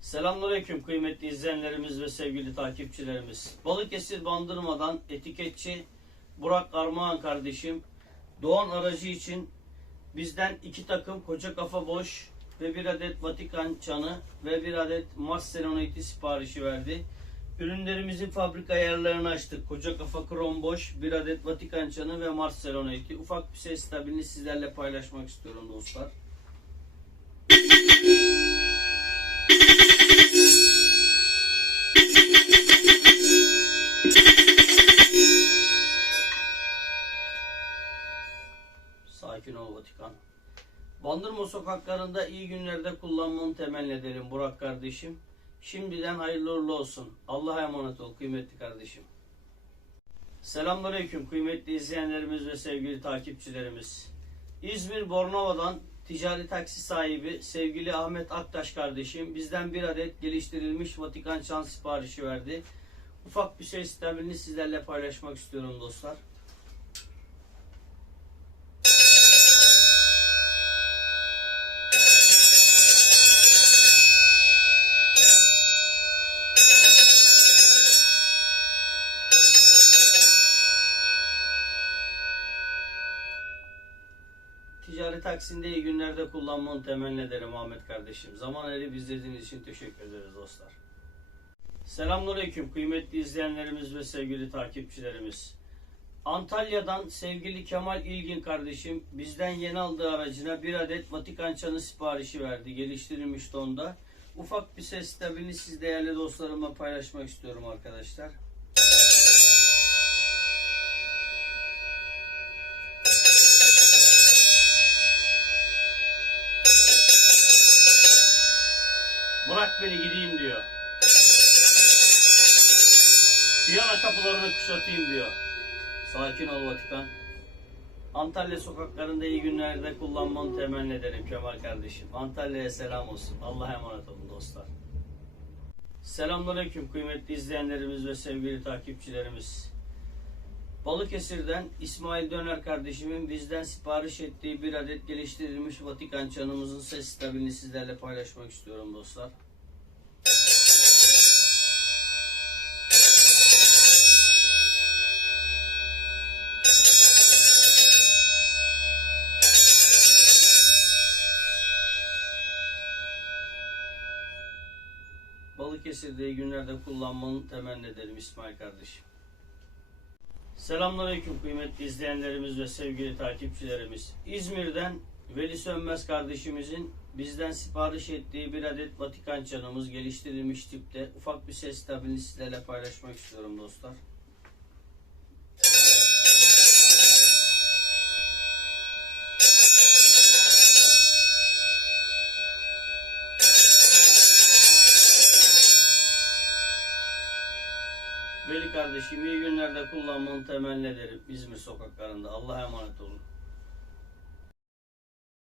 Selamünaleyküm kıymetli izleyenlerimiz ve sevgili takipçilerimiz. Balıkesir Bandırma'dan etiketçi Burak Armağan kardeşim Doğan aracı için bizden iki takım koca kafa boş ve bir adet Vatikan çanı ve bir adet Mars Selenite siparişi verdi. Ürünlerimizin fabrika ayarlarını açtık. Koca kafa krom boş, bir adet Vatikan çanı ve Mars Selenite. Ufak bir ses stabilini sizlerle paylaşmak istiyorum dostlar. Sakin ol Vatikan. Bandırma sokaklarında iyi günlerde kullanmanı temenni ederim Burak kardeşim. Şimdiden hayırlı uğurlu olsun. Allah'a emanet ol kıymetli kardeşim. Selamünaleyküm kıymetli izleyenlerimiz ve sevgili takipçilerimiz. İzmir Bornova'dan ticari taksi sahibi sevgili Ahmet Aktaş kardeşim bizden bir adet geliştirilmiş Vatikan çan siparişi verdi. Ufak bir şey sistemini sizlerle paylaşmak istiyorum dostlar. Ticari taksinde iyi günlerde kullanmanı temenni ederim Ahmet kardeşim. Zaman erip izlediğiniz için teşekkür ederiz dostlar. Selamünaleyküm kıymetli izleyenlerimiz ve sevgili takipçilerimiz. Antalya'dan sevgili Kemal İlgin kardeşim bizden yeni aldığı aracına bir adet Vatikan çanı siparişi verdi. Geliştirilmiş tonda. Ufak bir ses stabilini siz değerli dostlarımla paylaşmak istiyorum arkadaşlar. Bırak beni gideyim diyor. Viyana kapılarını kuşatayım diyor. Sakin ol Vatikan. Antalya sokaklarında iyi günlerde kullanmanı temenni ederim Kemal kardeşim. Antalya'ya selam olsun. Allah'a emanet olun dostlar. Selamünaleyküm kıymetli izleyenlerimiz ve sevgili takipçilerimiz. Balıkesir'den İsmail Döner kardeşimin bizden sipariş ettiği bir adet geliştirilmiş Vatikan çanımızın ses stabilini sizlerle paylaşmak istiyorum dostlar. Balıkesir'de günlerde kullanmanı temenni ederim İsmail kardeşim. Selamünaleyküm kıymetli izleyenlerimiz ve sevgili takipçilerimiz. İzmir'den Veli Sönmez kardeşimizin bizden sipariş ettiği bir adet Vatikan çanımız geliştirilmiş tipte ufak bir ses stabilini sizlerle paylaşmak istiyorum dostlar. Veli kardeşim iyi günlerde kullanmanı temenni ederim İzmir sokaklarında. Allah'a emanet olun.